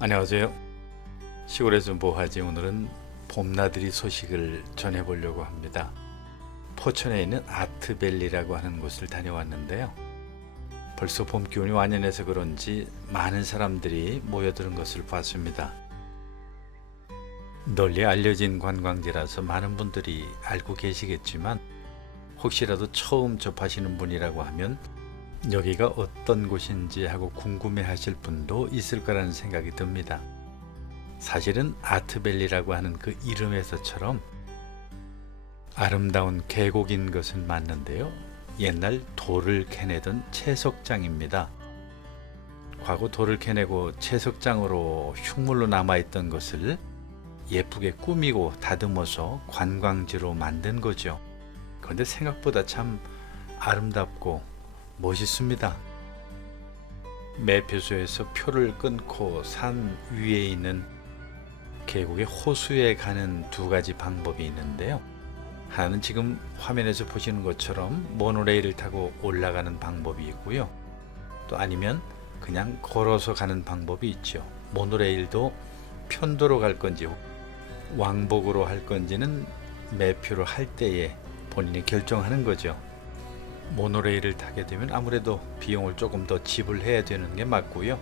안녕하세요. 시골에서 뭐하지? 오늘은 봄나들이 소식을 전해보려고 합니다. 포천에 있는 아트밸리라고 하는 곳을 다녀왔는데요. 벌써 봄 기운이 완연해서 그런지 많은 사람들이 모여드는 것을 봤습니다. 널리 알려진 관광지라서 많은 분들이 알고 계시겠지만 혹시라도 처음 접하시는 분이라고 하면 여기가 어떤 곳인지 하고 궁금해 하실 분도 있을 거라는 생각이 듭니다. 사실은 아트밸리라고 하는 그 이름에서처럼 아름다운 계곡인 것은 맞는데요. 옛날 돌을 캐내던 채석장입니다. 과거 돌을 캐내고 채석장으로 흉물로 남아있던 것을 예쁘게 꾸미고 다듬어서 관광지로 만든 거죠. 그런데 생각보다 참 아름답고 멋있습니다. 매표소에서 표를 끊고 산 위에 있는 계곡의 호수에 가는 두 가지 방법이 있는데요. 하나는 지금 화면에서 보시는 것처럼 모노레일을 타고 올라가는 방법이 있고요. 또 아니면 그냥 걸어서 가는 방법이 있죠. 모노레일도 편도로 갈 건지 왕복으로 할 건지는 매표를 할 때에 본인이 결정하는 거죠. 모노레일을 타게 되면 아무래도 비용을 조금 더 지불해야 되는 게 맞고요.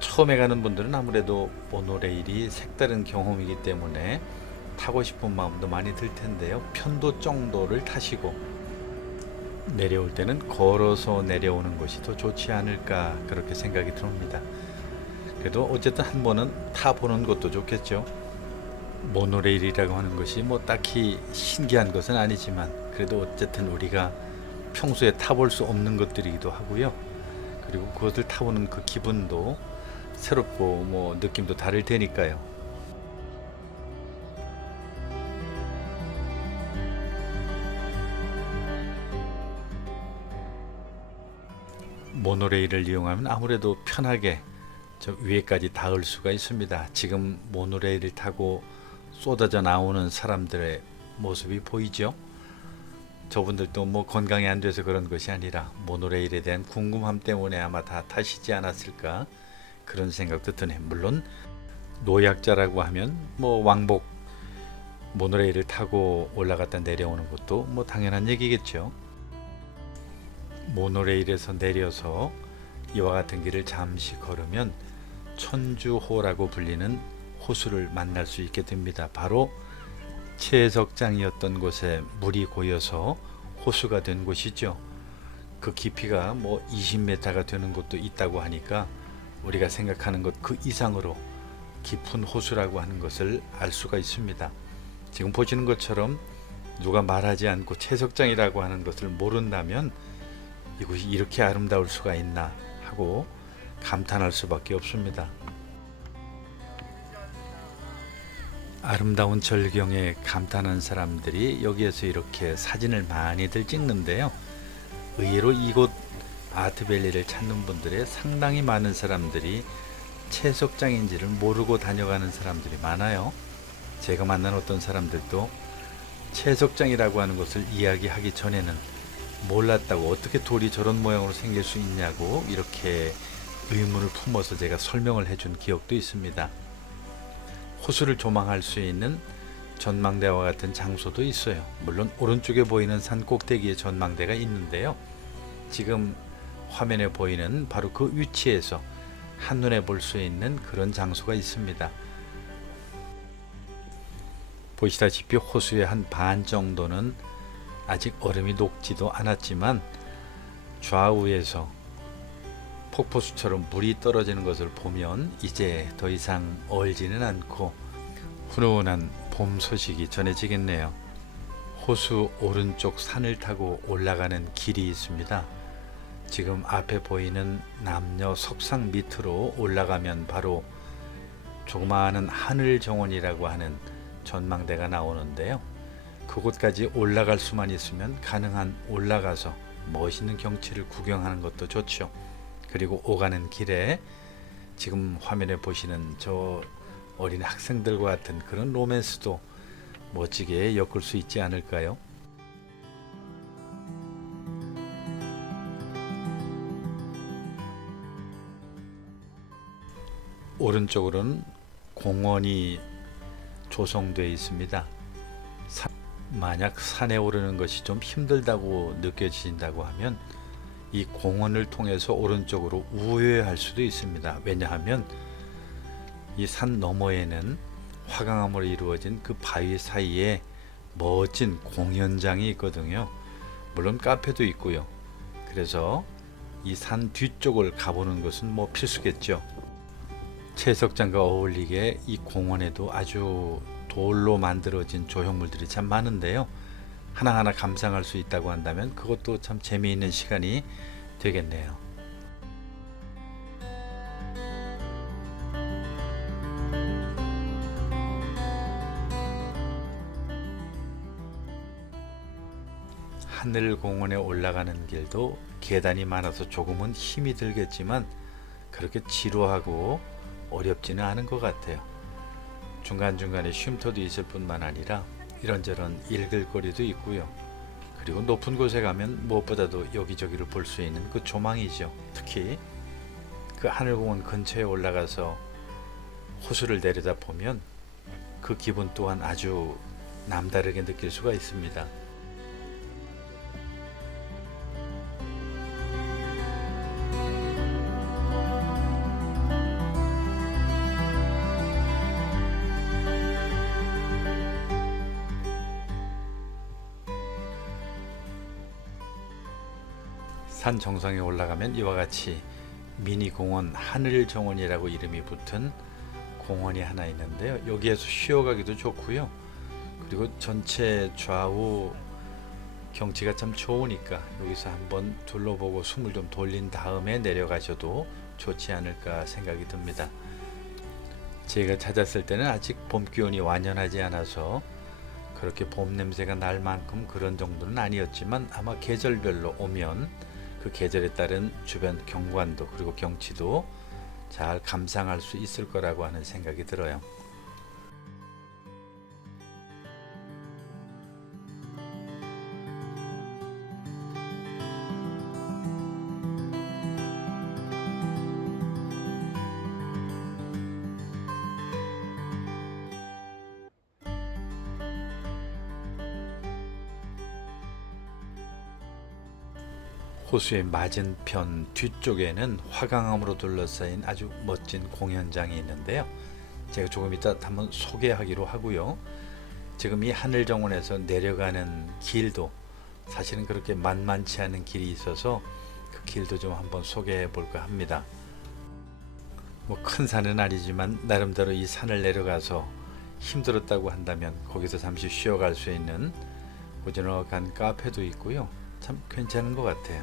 처음에 가는 분들은 아무래도 모노레일이 색다른 경험이기 때문에 타고 싶은 마음도 많이 들 텐데요. 편도 정도를 타시고 내려올 때는 걸어서 내려오는 것이 더 좋지 않을까 그렇게 생각이 듭니다. 그래도 어쨌든 한 번은 타보는 것도 좋겠죠. 모노레일이라고 하는 것이 뭐 딱히 신기한 것은 아니지만 그래도 어쨌든 우리가 평소에 타볼 수 없는 것들이기도 하고요. 그리고 그것을 타보는 그 기분도 새롭고 뭐 느낌도 다를 테니까요. 모노레일을 이용하면 아무래도 편하게 저 위에까지 닿을 수가 있습니다. 지금 모노레일을 타고 쏟아져 나오는 사람들의 모습이 보이죠? 저분들도 뭐 건강이 안 돼서 그런 것이 아니라 모노레일에 대한 궁금함 때문에 아마 다 타시지 않았을까 그런 생각도 드네요. 물론 노약자라고 하면 뭐 왕복 모노레일을 타고 올라갔다 내려오는 것도 뭐 당연한 얘기겠죠. 모노레일에서 내려서 이와 같은 길을 잠시 걸으면 천주호라고 불리는 호수를 만날 수 있게 됩니다. 바로 채석장이었던 곳에 물이 고여서 호수가 된 곳이죠. 그 깊이가 뭐 20m가 되는 곳도 있다고 하니까 우리가 생각하는 것 그 이상으로 깊은 호수라고 하는 것을 알 수가 있습니다. 지금 보시는 것처럼 누가 말하지 않고 채석장이라고 하는 것을 모른다면 이곳이 이렇게 아름다울 수가 있나 하고 감탄할 수밖에 없습니다. 아름다운 절경에 감탄한 사람들이 여기에서 이렇게 사진을 많이들 찍는데요. 의외로 이곳 아트밸리를 찾는 분들의 상당히 많은 사람들이 채석장인지를 모르고 다녀가는 사람들이 많아요. 제가 만난 어떤 사람들도 채석장이라고 하는 것을 이야기하기 전에는 몰랐다고 어떻게 돌이 저런 모양으로 생길 수 있냐고 이렇게 의문을 품어서 제가 설명을 해준 기억도 있습니다. 호수를 조망할 수 있는 전망대와 같은 장소도 있어요. 물론 오른쪽에 보이는 산 꼭대기에 전망대가 있는데요. 지금 화면에 보이는 바로 그 위치에서 한눈에 볼 수 있는 그런 장소가 있습니다. 보시다시피 호수의 한 반 정도는 아직 얼음이 녹지도 않았지만 좌우에서 폭포수처럼 물이 떨어지는 것을 보면 이제 더 이상 얼지는 않고 훈훈한 봄 소식이 전해지겠네요. 호수 오른쪽 산을 타고 올라가는 길이 있습니다. 지금 앞에 보이는 남녀 석상 밑으로 올라가면 바로 조그마한 하늘정원이라고 하는 전망대가 나오는데요. 그곳까지 올라갈 수만 있으면 가능한 올라가서 멋있는 경치를 구경하는 것도 좋죠. 그리고 오가는 길에 지금 화면에 보시는 저 어린 학생들과 같은 그런 로맨스도 멋지게 엮을 수 있지 않을까요? 오른쪽으로는 공원이 조성되어 있습니다. 만약 산에 오르는 것이 좀 힘들다고 느껴진다고 하면 이 공원을 통해서 오른쪽으로 우회할 수도 있습니다. 왜냐하면 이 산 너머에는 화강암으로 이루어진 그 바위 사이에 멋진 공연장이 있거든요. 물론 카페도 있고요. 그래서 이 산 뒤쪽을 가보는 것은 뭐 필수겠죠. 채석장과 어울리게 이 공원에도 아주 돌로 만들어진 조형물들이 참 많은데요. 하나하나 감상할 수 있다고 한다면 그것도 참 재미있는 시간이 되겠네요. 하늘공원에 올라가는 길도 계단이 많아서 조금은 힘이 들겠지만 그렇게 지루하고 어렵지는 않은 것 같아요. 중간중간에 쉼터도 있을 뿐만 아니라 이런저런 읽을 거리도 있고요. 그리고 높은 곳에 가면 무엇보다도 여기저기를 볼 수 있는 그 조망이죠. 특히 그 하늘공원 근처에 올라가서 호수를 내려다 보면 그 기분 또한 아주 남다르게 느낄 수가 있습니다. 산 정상에 올라가면 이와 같이 미니공원 하늘정원이라고 이름이 붙은 공원이 하나 있는데요. 여기에서 쉬어가기도 좋고요. 그리고 전체 좌우 경치가 참 좋으니까 여기서 한번 둘러보고 숨을 좀 돌린 다음에 내려가셔도 좋지 않을까 생각이 듭니다. 제가 찾았을 때는 아직 봄 기온이 완연하지 않아서 그렇게 봄 냄새가 날 만큼 그런 정도는 아니었지만 아마 계절별로 오면 그 계절에 따른 주변 경관도 그리고 경치도 잘 감상할 수 있을 거라고 하는 생각이 들어요. 호수의 맞은편 뒤쪽에는 화강암으로 둘러싸인 아주 멋진 공연장이 있는데요. 제가 조금 이따 한번 소개하기로 하고요. 지금 이 하늘정원에서 내려가는 길도 사실은 그렇게 만만치 않은 길이 있어서 그 길도 좀 한번 소개해 볼까 합니다. 뭐 큰 산은 아니지만 나름대로 이 산을 내려가서 힘들었다고 한다면 거기서 잠시 쉬어갈 수 있는 고즈넉한 카페도 있고요. 참 괜찮은 것 같아요.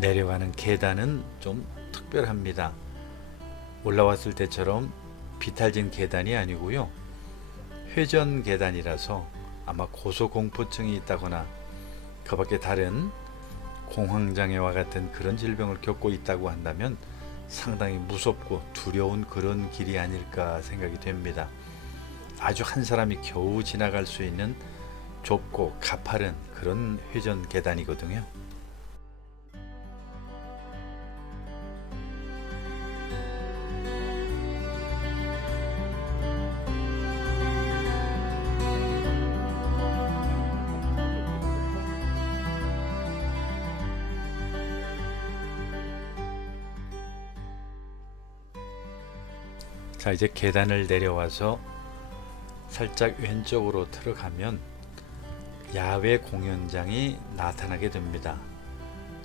내려가는 계단은 좀 특별합니다. 올라왔을 때처럼 비탈진 계단이 아니고요. 회전 계단이라서 아마 고소공포증이 있다거나 그 밖에 다른 공황장애와 같은 그런 질병을 겪고 있다고 한다면 상당히 무섭고 두려운 그런 길이 아닐까 생각이 됩니다. 아주 한 사람이 겨우 지나갈 수 있는 좁고 가파른 그런 회전 계단이거든요. 자, 이제 계단을 내려와서 살짝 왼쪽으로 들어가면 야외 공연장이 나타나게 됩니다.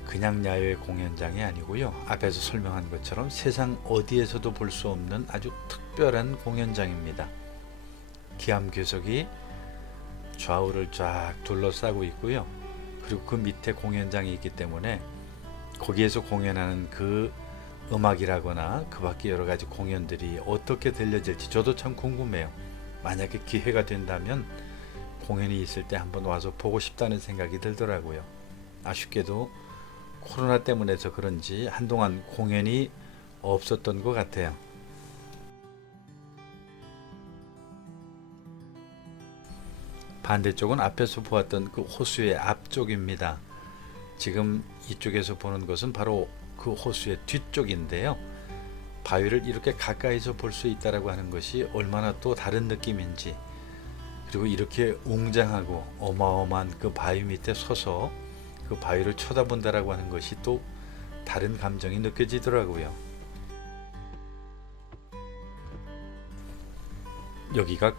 그냥 야외 공연장이 아니고요. 앞에서 설명한 것처럼 세상 어디에서도 볼 수 없는 아주 특별한 공연장입니다. 기암괴석이 좌우를 쫙 둘러싸고 있고요. 그리고 그 밑에 공연장이 있기 때문에 거기에서 공연하는 그 음악이라거나 그 밖에 여러 가지 공연들이 어떻게 들려질지 저도 참 궁금해요. 만약에 기회가 된다면 공연이 있을 때 한번 와서 보고 싶다는 생각이 들더라고요. 아쉽게도 코로나 때문에서 그런지 한동안 공연이 없었던 것 같아요. 반대쪽은 앞에서 보았던 그 호수의 앞쪽입니다. 지금 이쪽에서 보는 것은 바로 그 호수의 뒤쪽인데요. 바위를 이렇게 가까이서 볼 수 있다라고 하는 것이 얼마나 또 다른 느낌인지, 그리고 이렇게 웅장하고 어마어마한 그 바위 밑에 서서 그 바위를 쳐다본다라고 하는 것이 또 다른 감정이 느껴지더라고요. 여기가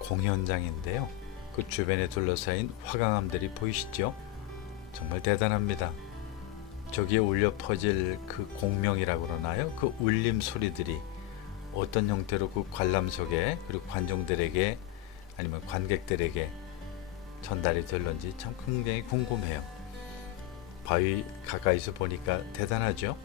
공연장인데요. 그 주변에 둘러싸인 화강암들이 보이시죠? 정말 대단합니다. 저기에 울려 퍼질 그 공명이라고 그러나요? 그 울림 소리들이 어떤 형태로 그 관람석에 그리고 관중들에게 아니면 관객들에게 전달이 될런지 참 굉장히 궁금해요. 바위 가까이서 보니까 대단하죠?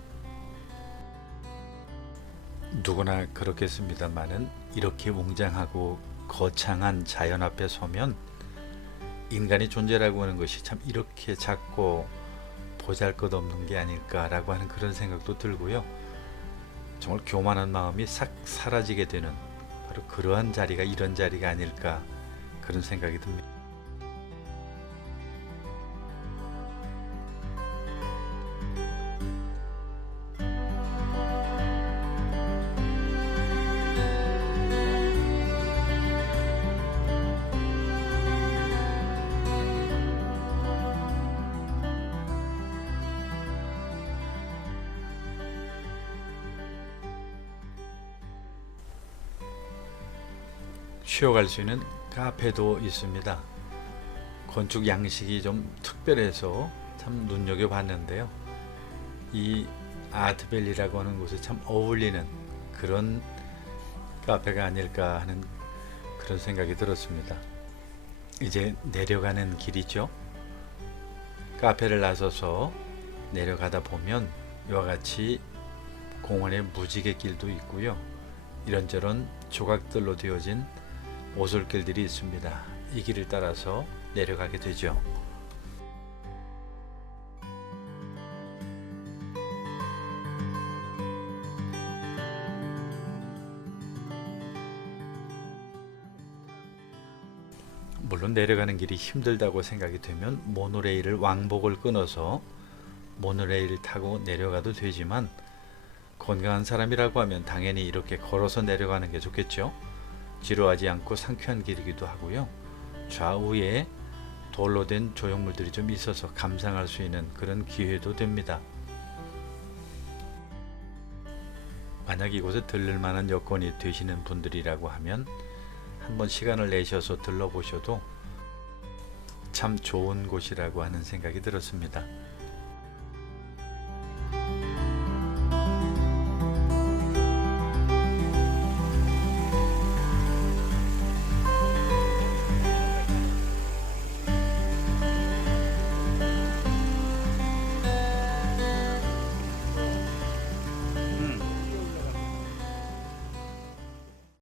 누구나 그렇겠습니다만은 이렇게 웅장하고 거창한 자연 앞에 서면 인간의 존재라고 하는 것이 참 이렇게 작고 보잘것없는 게 아닐까라고 하는 그런 생각도 들고요. 정말 교만한 마음이 싹 사라지게 되는 바로 그러한 자리가 이런 자리가 아닐까, 그런 생각이 듭니다. 쉬어갈 수 있는 카페도 있습니다. 건축 양식이 좀 특별해서 참 눈여겨봤는데요. 이 아트밸리라고 하는 곳에 참 어울리는 그런 카페가 아닐까 하는 그런 생각이 들었습니다. 이제 내려가는 길이죠. 카페를 나서서 내려가다 보면 이와 같이 공원에 무지개길도 있고요. 이런저런 조각들로 되어진 오솔길들이 있습니다. 이 길을 따라서 내려가게 되죠. 물론 내려가는 길이 힘들다고 생각이 되면 모노레일을 왕복을 끊어서 모노레일을 타고 내려가도 되지만, 건강한 사람이라고 하면 당연히 이렇게 걸어서 내려가는 게 좋겠죠. 지루하지 않고 상쾌한 길이기도 하고요. 좌우에 돌로 된 조형물들이 좀 있어서 감상할 수 있는 그런 기회도 됩니다. 만약 이곳에 들를 만한 여건이 되시는 분들이라고 하면 한번 시간을 내셔서 들러보셔도 참 좋은 곳이라고 하는 생각이 들었습니다.